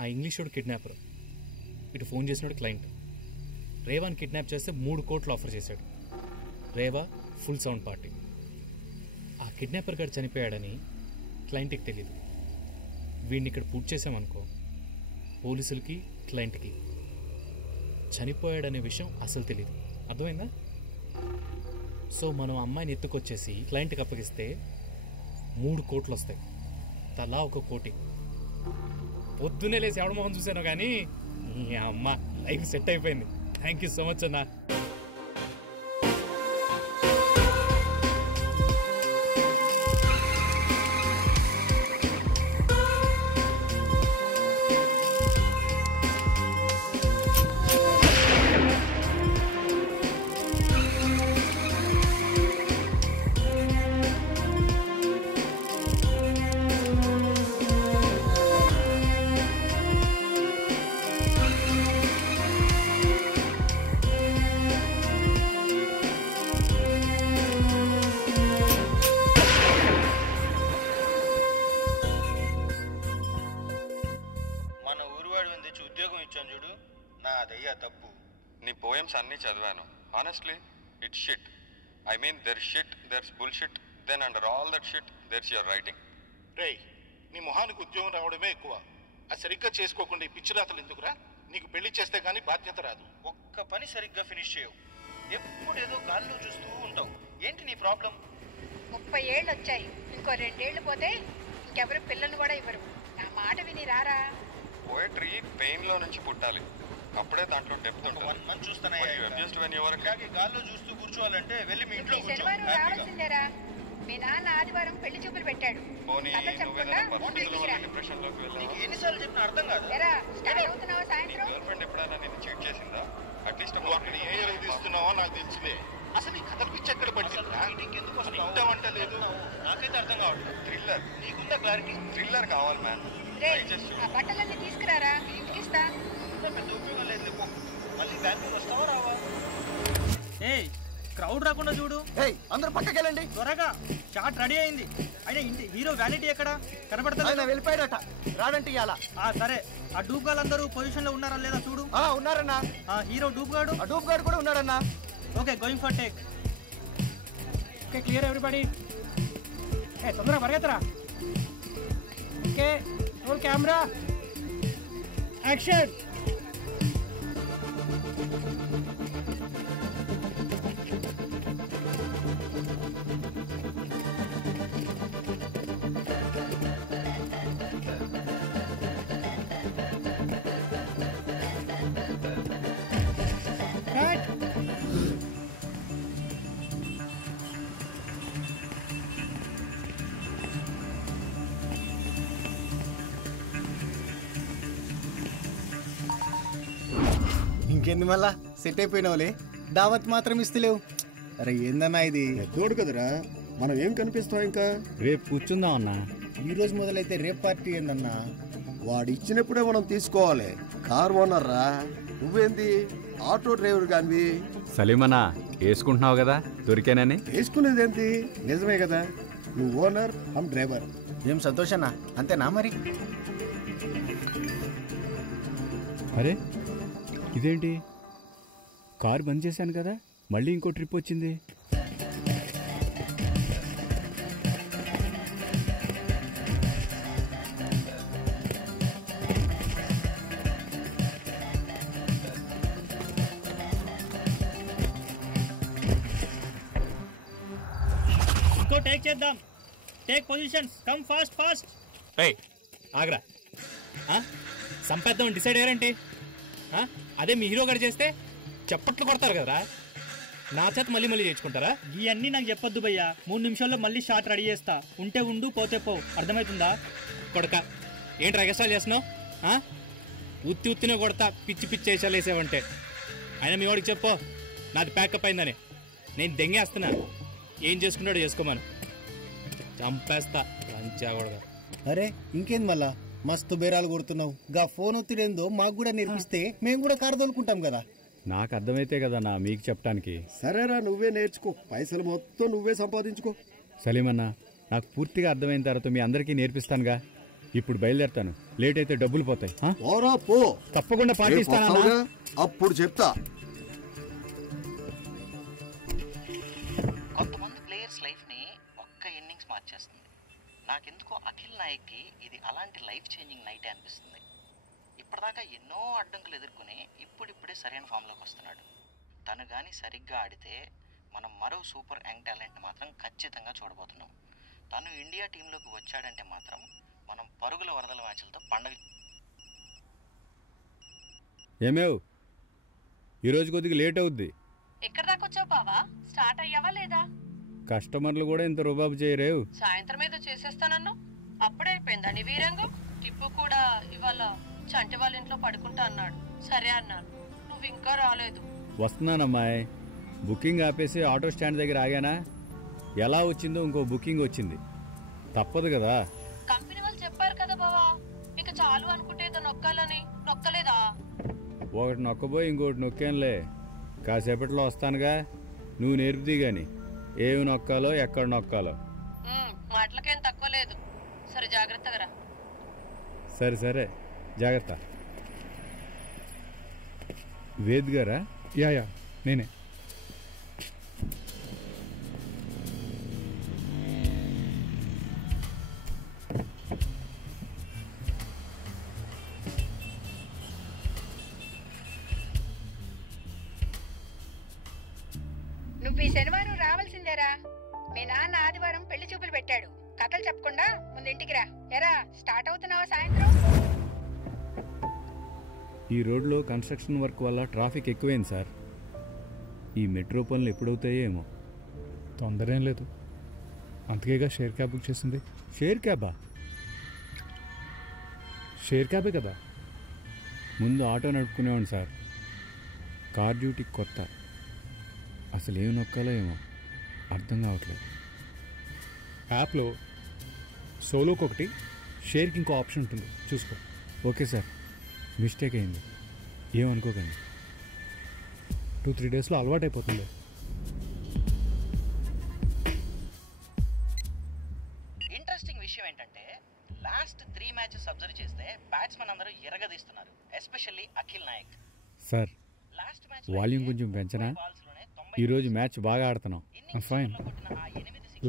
ఆ ఇంగ్లీషోడు కిడ్నాపర్, ఇటు ఫోన్ చేసినోడు క్లయింట్. రేవాని కిడ్నాప్ చేస్తే 3 కోట్లు ఆఫర్ చేశాడు. Reva full sound party. ఆ కిడ్నాపర్ గారు చనిపోయాడని క్లయింట్కి తెలియదు. వీడిని ఇక్కడ పూర్తి చేసామనుకో, పోలీసులకి క్లయింట్కి చనిపోయాడనే విషయం అసలు తెలియదు. అర్థమైందా? సో మనం అమ్మాయిని ఎత్తుకొచ్చేసి క్లయింట్కి అప్పగిస్తే 3 కోట్లు వస్తాయి, తలా 1 కోటి. పొద్దున్నే లేసి ఎవడ మొహం చూశాను కానీ ఈ అమ్మ లైఫ్ సెట్ అయిపోయింది. థ్యాంక్ యూ సో మచ్ అన్నా. నీ పోయమ్స్ అన్నీ చదివాను. Honestly it's shit. I mean there shit, there's bullshit, then under all that shit there's your writing. రేయ్, నీ మొహానికి ఉద్యోగం రావడమే ఎక్కువ. అది సరిగ్గా చేసుకోకుండా ఈ పిచ్చి రాతలు ఎందుకురా? నీకు పెళ్లి చేస్తే గానీ బాధ్యత రాదు. ఒక్క పని సరిగ్గా ఫినిష్ చేయవు, ఎప్పుడు ఏదో గాల్లో చూస్తూ ఉంటావు. ఏంటి నీ ప్రాబ్లం? 30 ఏళ్ళు వచ్చాయి, ఇంకో 2 ఏళ్ళు పోతే ఇంకెవరు పిల్లలు కూడా ఇవ్వరు. నా మాట విని రారా. పోయట్రీ పెయిన్ లో నుంచి పుట్టాలి, అప్పుడే దాంట్లో డెప్త్ ఉంటుంది. 1 మంత్ చూస్తానే గాల్లో చూస్తూ కూర్చోవాలంటే వెళ్ళి మీ ఇంట్లో శనివారం రావాల్సిందేరా. మీ నాన్న ఆదివారం పెళ్లి చూపులు పెట్టాడు. ఎన్నిసార్లు చెప్పిన అర్థం కాదు. సాయంత్రం ఎప్పుడైనా నేను చీట్ చేసిందా? అట్లీస్ట్ అక్కడ ఏ ఎరువు తీస్తున్నావో నాకు తెలిసిందే. అసలు ఈ కథ పిచ్చి ఎక్కడ పట్టిందా? ఇంటావంట లేదు, నాకైతే అర్థం కావట్లేదు. థ్రిల్లర్ నీకుందా క్లారిటీ? థ్రిల్లర్ కావాలి మ్యామ్. ఆ బట్టలన్నీ తీసుకురారా, ఇంటికి ఇస్తా. పెద్ద ఉపయోగం లేదు, మళ్ళీ బ్యాంకు వస్తావా రావా? ఏయ్, క్రౌడ్ రాకుండా చూడు. అందరూ పక్కకెళ్ళండి త్వరగా. షాట్ రెడీ అయింది. అయినా హీరో వ్యానిటీ ఎక్కడ కనబడతా? వెళ్ళిపోయాడట, రాడంటే ఇయాల. సరే, ఆ డూప్ గాళ్ళు అందరూ పొజిషన్ లో ఉన్నారా లేదా చూడు. ఉన్నారన్నా. హీరో డూప్ గాడు, ఆ డూప్ గాడు కూడా ఉన్నాడన్నా. Okay, going for take. Okay, clear everybody. తొందరగా పరిగెత్తరా. Okay, roll camera, action. ఇంకేంది మళ్ళా సెట్ అయిపోయినావులే. దావత్ మాత్రం ఇస్తలేవు. అరే ఏందన్నా ఇది? తోడు కదరా, మనం ఏం కనిపిస్తాం? ఇంకా రేపు కూర్చుందాం అన్నా. ఈ రోజు మొదలైతే రేపు పార్టీ ఏందన్నా? వాడు ఇచ్చినప్పుడే మనం తీసుకోవాలి. కార్ ఓనర్ రా, నువ్వేంది ఆటో డ్రైవర్ గానివి. సలీమన్నా, వేసుకుంటున్నావు కదా దొరికానని? వేసుకునేదేంటి, నిజమే కదా. నువ్వు ఓనర్, హమ్ డ్రైవర్. ఏం సంతోషన్నా, అంతేనా మరి? అరే ఇదేంటి, కారు బంద్ చేశాను కదా, మళ్ళీ ఇంకో ట్రిప్ వచ్చింది. ఇంకో టేక్ చేద్దాం. Take positions, come fast fast. ఆగ్రా, సంపేద్దాం డిసైడ్ అయ్యారంటే అదే మీ హీరో గారు చేస్తే చప్పట్లు కొడతారు కదరా. నా చేత మళ్ళీ మళ్ళీ చేయించుకుంటారా? ఇవన్నీ నాకు చెప్పొద్దు భయ్యా. 3 నిమిషాల్లో మళ్ళీ షాట్ రెడీ చేస్తా. ఉంటే ఉండు, పోతే పో. అర్థమవుతుందా? కొడక ఏంటి ఎగస్ట్రాలు చేస్తున్నావు? ఉత్తి ఉత్తినే కొడతా, పిచ్చి పిచ్చి వేసాలు వేసావంటే. అయినా మీ వాడికి చెప్పు నాది ప్యాకప్ అయిందని. నేను దెంగేస్తున్నా, ఏం చేసుకున్నాడో చేసుకోమను. చంపేస్తా లంచాగొడగా. అరే ఇంకేంది మళ్ళా మస్తు బేరాలు కొడుతున్నావు. గా ఫోన్ ఒత్తిడేందో మాకు కూడా నేర్పిస్తే మేము కూడా కారు తోలుకుంటాం కదా. నాకు అర్థమైతే కదన్నా మీకు చెప్పడానికి. సరేరా, నువ్వే నేర్చుకో, పైసలు మొత్తం నువ్వే సంపాదించుకో. సలీమన్నా, నాకు పూర్తిగా అర్థమైన తర్వాత మీ అందరికీ నేర్పిస్తానుగా. ఇప్పుడు బయలుదేరతాను. లేట్ అయితే డబ్బులు పోతాయి. పోరా పో. తప్పకుండా పాటిస్తాను. అప్పుడు చెప్తా. కొంతమంది ప్లేయర్స్ లైఫ్ని ఒక్క ఇన్నింగ్స్ మార్చేస్తుంది. నాకెందుకో అఖిల్ నాయక్కి ఇది అలాంటి లైఫ్ చేంజింగ్ నైటే అనిపిస్తుంది. ఇప్పటిదాకా ఎన్నో అడ్డంకులు ఎదుర్కొని ఇప్పుడిప్పుడే సరైన ఫామ్లోకి వస్తున్నాడు. తను కానీ సరిగ్గా ఆడితే మనం మరో సూపర్ యంగ్ టాలెంట్ని మాత్రం ఖచ్చితంగా చూడబోతున్నాం. తను ఇండియా టీంలోకి వచ్చాడంటే మాత్రం మనం పరుగుల వరదల మ్యాచ్లతో పండగ. ఏమేవ్ ఈరోజు కొద్దిగా లేట్ అవుద్ది. ఎక్కడ దాకా వచ్చావు బావా? స్టార్ట్ అయ్యావా లేదా? కస్టమర్లు కూడా ఇంత రుబాబు చేయరేవు. సాయంత్రం ఏదో చేసేస్తానన్నా అప్పుడే అయిపోయిందా నీ వీరంగం? టిప్పు కూడా ఇవాళ చంటి వాళ్ళ ఇంట్లో పడుకుంటా అన్నాడు. సరే అన్నాను. నువ్వు ఇంకా రాలేదు. వస్తున్నానమ్మాయి. బుకింగ్ ఆపేసి ఆటో స్టాండ్ దగ్గర ఆగానా, ఎలా వచ్చిందో ఇంకో బుకింగ్ వచ్చింది. తప్పదు కదా. కంపెనీ వాళ్ళు చెప్పారు కదా బావా, ఇక చాలు అనుకుంటే ఏదో నొక్కాలని. నొక్కలేదా? ఒకటి నొక్కబోయి ఇంకోటి నొక్కానులే. కాసేపట్లో వస్తానుగా, నువ్వు నేర్పుది గాని ఏమి నొక్కాలో ఎక్కడ నొక్కాలో. మాటలకేం తక్కువ లేదు. సరే జాగ్రత్తగా రా. సరే సరే జాగ్రత్త. వేద్ గారా? యా నేనే. నువ్వు ఈ శనివారం రావాల్సిందేరా. మీ నాన్న ఆదివారం పెళ్లి చూపులు పెట్టాడు. కథలు చెప్పకుండా ముందు ఇంటికి రా. ఎరా స్టార్ట్ అవుతున్నావా సాయంత్రం? ఈ రోడ్లో కన్స్ట్రక్షన్ వర్క్ వల్ల ట్రాఫిక్ ఎక్కువైంది సార్. ఈ మెట్రో పనులు ఎప్పుడవుతాయో ఏమో. తొందర ఏం లేదు, అందుకేగా షేర్ క్యాబ్ బుక్ చేసింది. షేర్ క్యాబా? షేర్ క్యాబే కదా. ముందు ఆటో నడుపుకునేవాడిని సార్. కార్ డ్యూటీకి కొత్త. అసలు ఏమి నొక్కాలో ఏమో అర్థం కావట్లేదు. యాప్లో సోలోకి ఒకటి, షేర్కి ఇంకో ఆప్షన్ ఉంటుంది, చూసుకో. ఓకే సార్, మిస్టేక్ అయింది, ఏమనుకోకండి. 2-3 డేస్లో అలవాటు అయిపోతుంది. ఇంట్రెస్టింగ్ విషయం ఏంటంటే లాస్ట్ 3 మ్యాచెస్ అబ్జర్వ్ చేస్తే బ్యాట్స్మెన్ అందరూ ఎరగదీస్తున్నారు, especially Akhil Nayak. Sir volume కొంచెం పెంచనా? ఈరోజు మ్యాచ్ బాగా ఆడుతున్నాం. ఫైన్.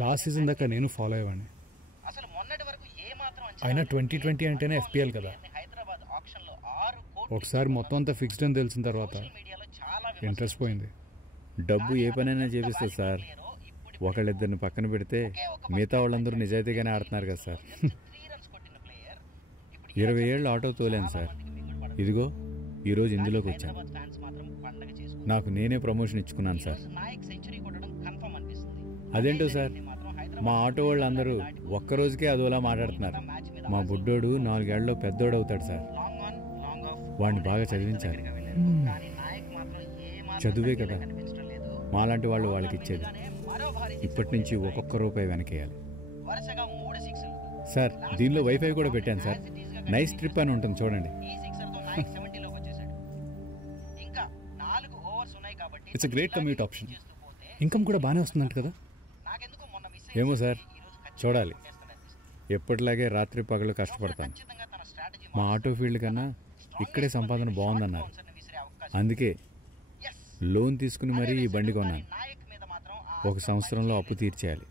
లాస్ట్ సీజన్ దాకా నేను ఫాలో అయ్యేవాడిని. అయినా 2020 అంటేనే FPL కదా. ఒకసారి మొత్తం అంతా ఫిక్స్డ్ అని తెలిసిన తర్వాత ఇంట్రెస్ట్ పోయింది. డబ్బు ఏ పనైనా చేపిస్తుంది సార్. ఒకళ్ళిద్దరిని పక్కన పెడితే మిగతా వాళ్ళందరూ నిజాయితీగానే ఆడుతున్నారు కదా సార్. 20 ఏళ్ళు ఆటో తోలేను సార్. ఇదిగో ఈరోజు ఇందులోకి వచ్చాను. నాకు నేనే ప్రమోషన్ ఇచ్చుకున్నాను సార్. అదేంటో సార్, మా ఆటో వాళ్ళు అందరూ ఒక్కరోజుకే అదోలా మాట్లాడుతున్నారు. మా బుడ్డోడు 4 ఏళ్లలో పెద్దోడు అవుతాడు సార్. వాడిని బాగా చదివించాలి. చదువే కదా మాలాంటి వాళ్ళు వాళ్ళకి ఇచ్చేది. ఇప్పటి నుంచి ఒక్కొక్క రూపాయి వెనకేయాలి సార్. దీనిలో వైఫై కూడా పెట్టాను సార్. నైస్ ట్రిప్ అని ఉంటుంది చూడండి. It's a great commute option. Income కూడా బాగానే వస్తుందంట కదా. ఏమో సార్, చూడాలి. ఎప్పటిలాగే రాత్రి పగలు కష్టపడతాను. మా ఆటో ఫీల్డ్ కన్నా ఇక్కడే సంపాదన బాగుందన్నారు. అందుకే లోన్ తీసుకుని మరీ ఈ బండి కొన్నాను. 1 సంవత్సరంలో అప్పు తీర్చేయాలి.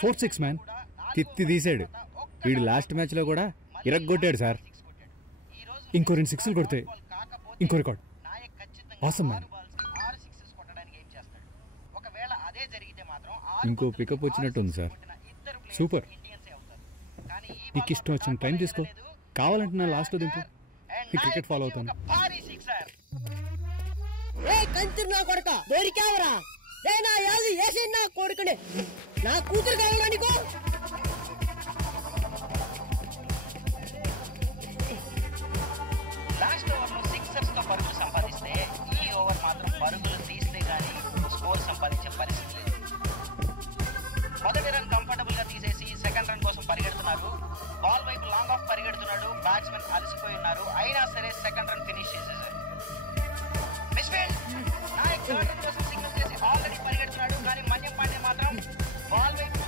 4-6 మ్యాన్ తిత్తి తీసాడు. వీడు లాస్ట్ మ్యాచ్లో కూడా ఇరగ్గొట్టాడు సార్. ఇంకో 2 6లు కొడితే ఇంకో రికార్డ్. Awesome man. ఇంకో పికప్ వచ్చినట్టుంది సార్. సూపర్. నీకు ఇష్టం వచ్చిన టైం తీసుకో. కావాలంటే నా లాస్ట్లో దింపు. ఈ క్రికెట్ ఫాలో అవుతాను. నా కూతురు కావాలా నీకు? లాస్ట్ ఓవర్లో సిక్సర్స్తో పరుగులు సంపాదిస్తే ఈ ఓవర్ మాత్రం పరుగులు తీస్తే కానీ స్కోర్ సంపాదించే పరిస్థితి లేదు. మొదటి రన్ కంఫర్టబుల్ గా తీసేసి సెకండ్ రన్ కోసం పరిగెడుతున్నారు. బాల్ వైపు లాంగ్ ఆఫ్ పరిగెడుతున్నాడు. బ్యాట్స్మెన్ అలసిపోయి ఉన్నారు. అయినా సరే సెకండ్ రన్ ఫినిష్ చేసేసారు. మిస్ఫీల్డ్. నాయక్ థర్డ్ రన్ కోసం సిగ్నల్ చేసి ఆల్రెడీ పరిగెడుతున్నాడు. కానీ మన్యం పాండే మాత్రం బాల్ వైపు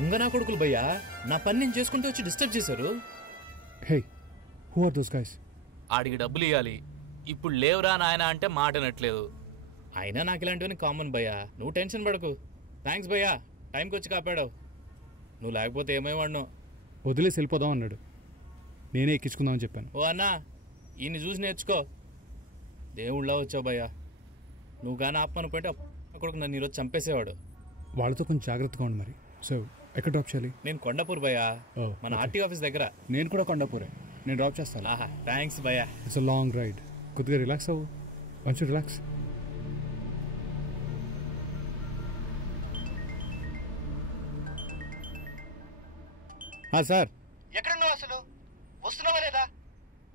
దొంగ నా కొడుకులు భయ్యా, నా పని నేను చేసుకుంటూ వచ్చి డిస్టర్బ్ చేశారు. హే, హూ ఆర్ దోస్ గైస్? ఆడికి డబ్బులు ఇవ్వాలి, ఇప్పుడు లేవురా నాయన అంటే మాట అనట్లేదు. అయినా నాకు ఇలాంటివన్నీ కామన్ భయ్యా, నువ్వు టెన్షన్ పడకు. థ్యాంక్స్ భయ్యా, టైంకి వచ్చి కాపాడావు. నువ్వు లేకపోతే ఏమైవాడినో. వదిలేసి వెళ్ళిపోదాం అన్నాడు, నేనే ఎక్కించుకుందామని చెప్పాను. ఓ అన్నా, ఈయన్ని చూసి నేర్చుకో. దేవుళ్ళ వచ్చావు భయ్యా, నువ్వు కానీ ఆపమనుకుంటే అక్కడికి నన్ను ఈరోజు చంపేసేవాడు. వాళ్ళతో కొంచెం జాగ్రత్తగా ఉండి మరి. సో ఎక్కడ డ్రాప్ చేయాలి? నేను కొండాపూర్ భయ్యా, మన ఆర్టీ ఆఫీస్ దగ్గర. నేను కూడా కొండాపూరే, నేను డ్రాప్ చేస్తాను. ఆహా, థ్యాంక్స్ భయ్యా. ఇట్స్ అ లాంగ్ రైడ్, కొద్దిగా రిలాక్స్ అవ్వు. కొంచెం రిలాక్స్. సార్, ఎక్కడున్నావు అసలు? వస్తున్నావా లేదా?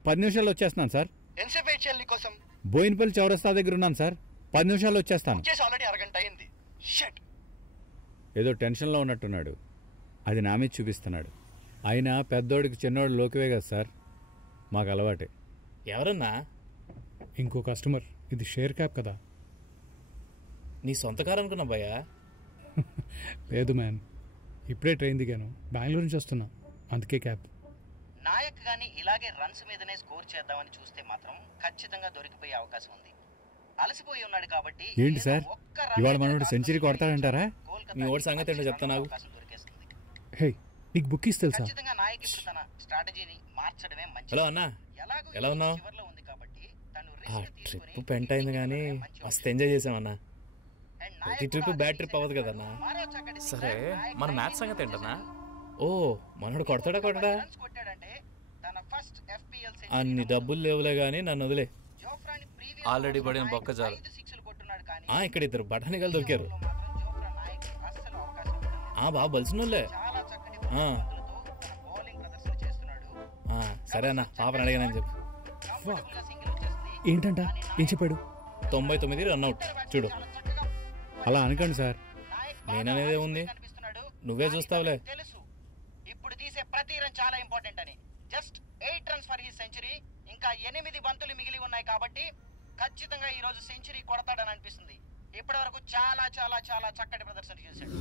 10 నిమిషాల్లో వచ్చేస్తున్నాను సార్. ఎంతసేపు వెయిట్ చేయాలి నీకోసం? బోయినపల్లి చౌరస్తా దగ్గర ఉన్నాను సార్, 10 నిమిషాల్లో వచ్చేస్తాను. వచ్చేసి ఆల్రెడీ అరగంట అయింది. షట్. ఏదో టెన్షన్లో ఉన్నట్టున్నాడు, అది నా మీద చూపిస్తున్నాడు. అయినా పెద్దోడికి చిన్నోడు లోకివే కదా సార్, మాకు అలవాటే. ఎవరన్నా? ఇంకో కస్టమర్. ఇది షేర్ క్యాబ్ కదా. నీ సొంత కారు అనుకున్నా భయ్యా. లేదు మ్యాన్, ఇప్పుడే ట్రైన్ దిగాను, బెంగళూరు నుంచి వస్తున్నా, అందుకే క్యాబ్. నాయక్ గాని ఇలాగే రన్స్ మీదనే స్కోర్ చేద్దామని చూస్తే మాత్రం ఖచ్చితంగా దొరికిపోయే అవకాశం ఉంది. అలసిపోయి ఉన్నాడు కాబట్టి. ఏంటి సార్, ఇవాళ మనోడు సెంచరీ కొడతాడంటారా? మీ ఓడి సంగతి ఏంటో చెప్తా నాకు. హే, నీకు బుక్కీస్ తెలుసా? ఖచ్చితంగా నాయక్ ఇప్పుడు తన స్ట్రాటజీని మార్చడమే మంచిది. హలో అన్నా, ఎలా ఉన్నావు? ఆ ట్రిప్ పెంట అయింది కానీ మస్తు ఎంజాయ్ చేసామన్నా. ప్రతి ట్రిప్ బ్యాడ్ ట్రిప్ అవ్వదు కదన్నా. సరే, మన మ్యాచ్ సంగతి ఏంటన్నా? ఓ, మనోడు కొడతాడా? అన్ని డబ్బులు లేవులే గానీ నన్ను వదిలే. ఆల్రెడీ పడిన బొక్క చాలు. ఇక్కడ ఇద్దరు బఠానీగాలు దొరికారు. బాగా బలిసినోళ్ళే. సరే అన్న, పాపని అడిగానని చెప్పు. ఏంటంట? ఏం చెప్పాడు? 99 రన్అట్. చూడు. అలా అనకండి సార్, నేననేదే ఉంది, నువ్వే చూస్తావులే. ఇప్పుడు తీసే ప్రతి రన్ చాలా ఇంపార్టెంట్ అని. Just 8 runs for his century. ఇంకా 8 బంతులు మిగిలి ఉన్నాయి కాబట్టి ఖచ్చితంగా ఈ రోజు సెంచరీ కొడతాడని అనిపిస్తుంది. ఇప్పటి వరకు చాలా చాలా చాలా చక్కటి ప్రదర్శన చేశాడు.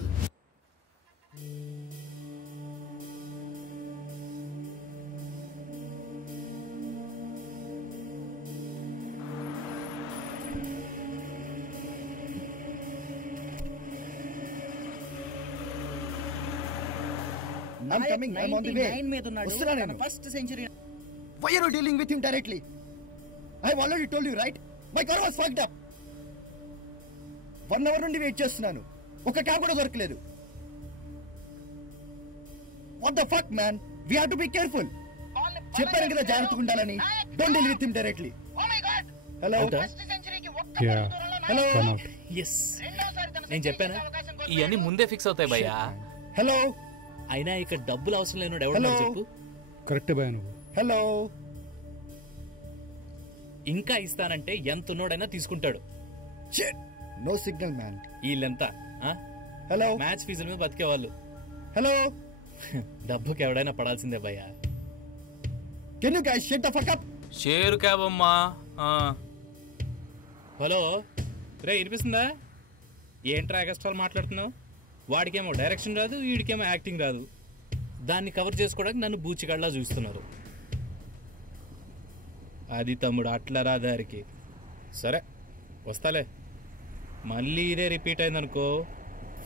I'm coming. I'm on the way. వస్తున్నా నేను. First century. Why are you dealing with him directly? I've already told you, right? My car was fucked up. 1 hour నుండి వెయిట్ చేస్తున్నాను, ఒక క్యాబ్ కూడా దొరకలేదు. What the fuck, man? We have to be careful. చెప్పాను కదా జాగ్రత్తగా ఉండాలని. Don't deal with him directly. Hello. Yeah. Hello. Yes, నేను చెప్పాను ఇవన్నీ ముందే ఫిక్స్ అవుతాయి భయ్యా. హలో. అయినా ఇక్కడ డబ్బులు అవసరం లేనుడు ఎవరు చెప్పు. కరెక్ట్ భయ్యా నువ్వు. హలో. ఇంకా ఇస్తానంటే ఎంత ఉన్నోడైనా తీసుకుంటాడు. No signal man. వీళ్ళెంత? హలో. మ్యాచ్ ఫీజుల మీద బతికేవాళ్ళు. హలో. డబ్బుకి ఎవడైనా పడాల్సిందే భయ్యా. Can you guys shut the fuck up? Share cab అమ్మా. హలో రే, వినిపిస్తుందా? ఏంట్రా ఎగస్ట్రాలు మాట్లాడుతున్నావు? వాడికేమో డైరెక్షన్ రాదు, వీడికేమో యాక్టింగ్ రాదు. దాన్ని కవర్ చేసుకోవడానికి నన్ను బూచిగాళ్ళ చూస్తున్నారు. అది తమ్ముడు, అట్లా రా దారికి. సరే వస్తాలే. మళ్ళీ ఇదే రిపీట్ అయిందనుకో,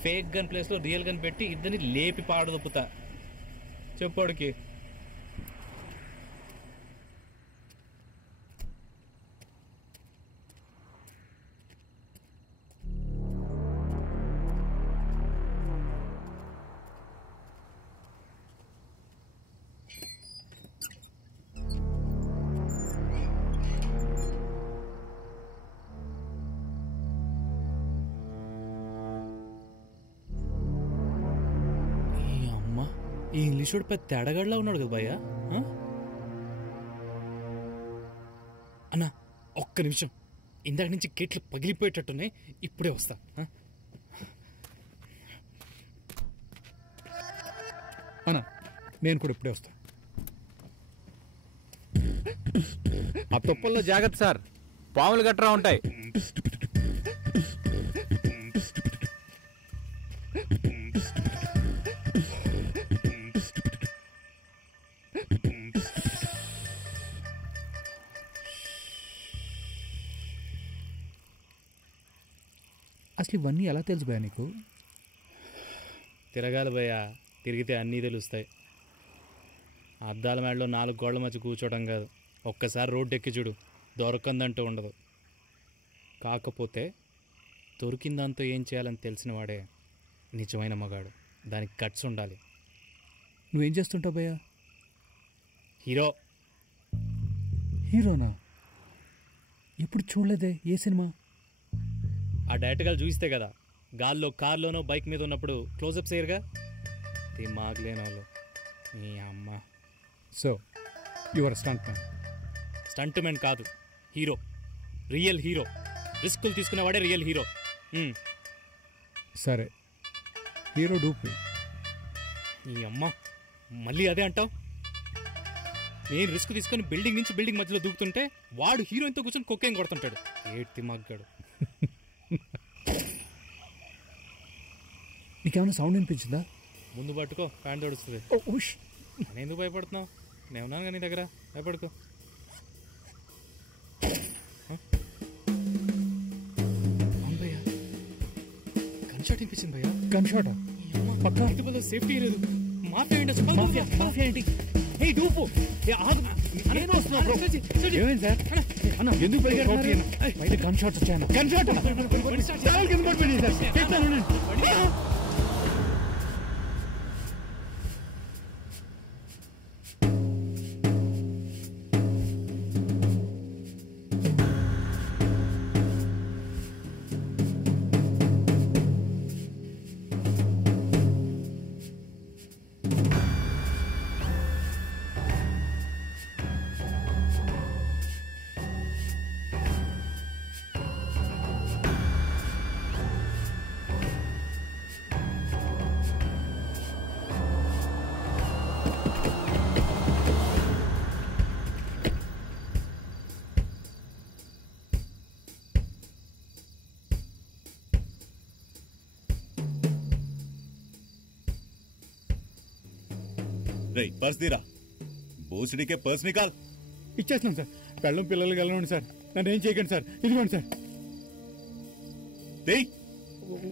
ఫేక్ గన్ ప్లేస్లో రియల్ గన్ పెట్టి ఇద్దరిని లేపి పాడదొప్పుతా. చెప్పోడికి. ఈ ఇంగ్లీషుడు పెద్ద తేడగాడిలా ఉన్నాడు కదా భయ్యా. అన్నా ఒక్క నిమిషం, ఇందాక నుంచి గేట్లు పగిలిపోయేటట్టున్నాయి, ఇప్పుడే వస్తా. అన్నా నేను కూడా ఇప్పుడే వస్తా. ఆ తుప్పల్లో జాగ్రత్త సార్, పాములు గట్రా ఉంటాయి. అసలు ఇవన్నీ ఎలా తెలుసు భయ్యా నీకు? తిరగాలి భయ్య, తిరిగితే అన్నీ తెలుస్తాయి. అద్దాల మేడలో 4 గోళ్ల మధ్య కూర్చోవడం కాదు, ఒక్కసారి రోడ్డు ఎక్కి చూడు, దొరకందంటూ ఉండదు. కాకపోతే దొరికిందాంతో ఏం చేయాలని తెలిసిన వాడే నిజమైన మగాడు. దానికి గట్స్ ఉండాలి. నువ్వేం చేస్తుంటావు భయ్యా? హీరో. హీరోనా? ఎప్పుడు చూడలేదే. ఏ సినిమా? ఆ డైరెక్ట్గా చూస్తే కదా, గాల్లో కార్లోనో బైక్ మీద ఉన్నప్పుడు క్లోజప్స్ అయ్యారుగా, దిమాగ్ లేని వాళ్ళు. మీ అమ్మ. So your stuntman? Stuntman కాదు, హీరో. Real hero. రిస్కులు తీసుకునేవాడే రియల్ హీరో. సరే, హీరో డూప్. ఈ అమ్మ మళ్ళీ అదే అంటావు? నేను రిస్క్ తీసుకొని బిల్డింగ్ నుంచి బిల్డింగ్ మధ్యలో దూకుతుంటే వాడు హీరోయిన్తో కూర్చొని కొక్కేం కొడుతుంటాడు. ఏడ్తి మగ్గాడు. నీకేమైనా సౌండ్ వినిపించిందా? ముందు పట్టుకో, ప్యాంట్ తడుస్తుంది. నేను ఎందుకు భయపడుతున్నావు? నేను ఉన్నాను కానీ నీ దగ్గర, భయపడుకో. భయ్యా గన్ షాట్ వినిపించింది భయ్యా. గన్ షాటా? పక్కా సేఫ్టీ లేదు. మాఫియా ఏంటో చెప్పాలి. మాఫియా ఏంటి? హే డూపు, నేను వస్తున్నా బ్రో. ఏమైంది సార్? అన్న ఎందుకు పరిగెడుతున్నారు? బయట గన్ షాట్స్ వచ్చాయన్న. గన్ షాట్ ట్రావెల్ కింద పడిపోయింది సార్. చెప్తాను. पर्स दीरा भूसड़ी के पर्स निकाल. ఇచ్చేస్తున్నాం సార్. పెళ్ళం పిల్లలు కలవండి సార్, నన్ను ఏం చేయకండి సార్. ఇదిగోండి sir.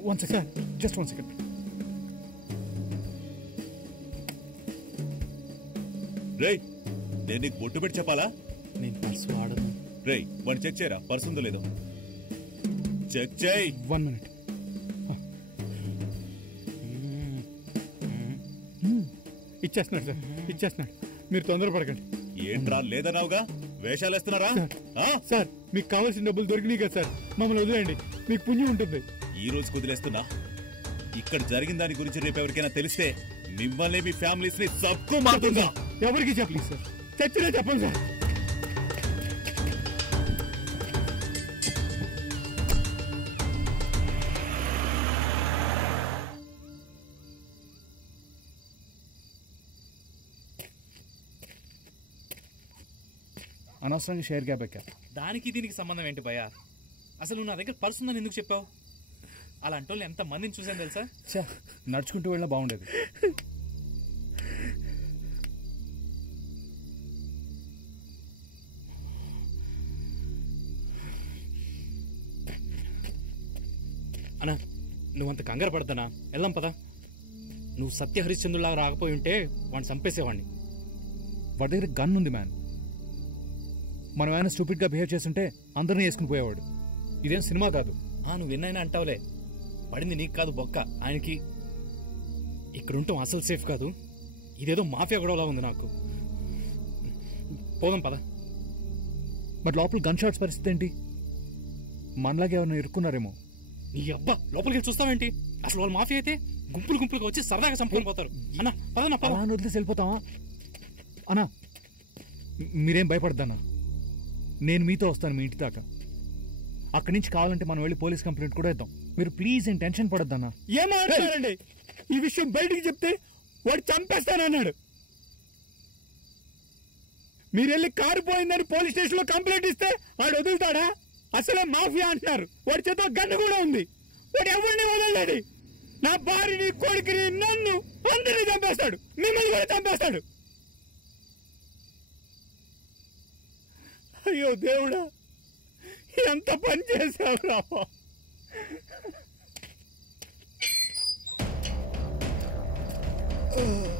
One second sir, just 1 second. రేయ్, నేను నీకు బొట్టు పెట్టి చెప్పాలా? నేను పర్సు వాడను. రేయ్, వాడిని చెక్ చేయరా, పర్సు ఉందో లేదో చెక్ చేయి. 1 మినిట్. ఇచ్చేస్తున్నాడు సార్, ఇచ్చేస్తున్నాడు. మీరు తొందరపడకండి. ఏంట్రా లేదన్నావుగా, వేషాలు వేస్తున్నారా? సార్ మీకు కావాల్సిన డబ్బులు దొరికినాయి కదా సార్, మమ్మల్ని వదిలేయండి, మీకు పుణ్యం ఉంటుంది. ఈ రోజు వదిలేస్తున్నా. ఇక్కడ జరిగిన దాని గురించి రేపు ఎవరికైనా తెలిస్తే మిమ్మల్ని మీ ఫ్యామిలీస్ ని సబ్కు మారుతుందా? ఎవరికి చెప్పలేదు సార్, చచ్చినా చెప్పండి సార్. అనవసరంగా షేర్ గ్యాప్ ఎక్కా. దానికి దీనికి సంబంధం ఏంటి భయ్యా? అసలు నువ్వు నా దగ్గర పర్సు ఉందని ఎందుకు చెప్పావు? అలాంటి వాళ్ళు ఎంత మందిని చూసాను తెలుసా? నడుచుకుంటూ వెళ్ళినా బాగుండేది. అన్నా, నువ్వంత కంగారు పడతానా? వెళ్దాం పదా. నువ్వు సత్య హరిశ్చంద్రులాగా రాకపోయి ఉంటే వాడిని చంపేసేవాడిని. వాడి దగ్గర గన్ ఉంది మ్యాన్. మనం ఏమైనా స్టూపిడ్గా బిహేవ్ చేస్తుంటే అందరినీ వేసుకుని పోయేవాడు. ఇదేం సినిమా కాదు. నువ్వు విన్నైనా అంటావులే, పడింది నీకు కాదు బొక్క, ఆయనకి. ఇక్కడ ఉంటాం అసలు సేఫ్ కాదు. ఇదేదో మాఫియా గొడవలా ఉంది నాకు. పోదాం పదా. బట్ లోపల గన్ షాట్స్ పరిస్థితి ఏంటి? మనలాగే ఎవరైనా ఇరుక్కున్నారేమో. నీ అబ్బా, లోపలికి చూస్తావేంటి? అసలు వాళ్ళు మాఫియా అయితే గుంపులు గుంపులుగా వచ్చి సరదాగా చంపుకొని పోతారు. అన్నా పదన్నా, పదా. వదిలేసి వెళ్ళిపోతావా అన్నా? మీరేం భయపడద్దన్నా, నేను మీతో వస్తాను మీ ఇంటి దాకా. అక్కడి నుంచి కావాలంటే మనం వెళ్ళి పోలీస్ కంప్లైంట్ కూడా ఇద్దాం. మీరు ప్లీజ్ ఏం టెన్షన్ పడొద్దన్నా. ఏమాడండి, ఈ విషయం బయటికి చెప్తే వాడు చంపేస్తానన్నాడు. మీరు వెళ్ళి కారు పోయిందని పోలీస్ స్టేషన్ లో కంప్లైంట్ ఇస్తే వాడు వదులుతాడా? అసలే మాఫియా అంటున్నారు. వాడి చేత గన్ను కూడా ఉంది. వాడు ఎవరిని వదలడు. నా భార్యని, కొడుకుని, నన్ను అందరినీ చంపేస్తాడు. మిమ్మల్ని కూడా చంపేస్తాడు. అయ్యో దేవుడా, ఎంత పని చేశావు రావా. Help!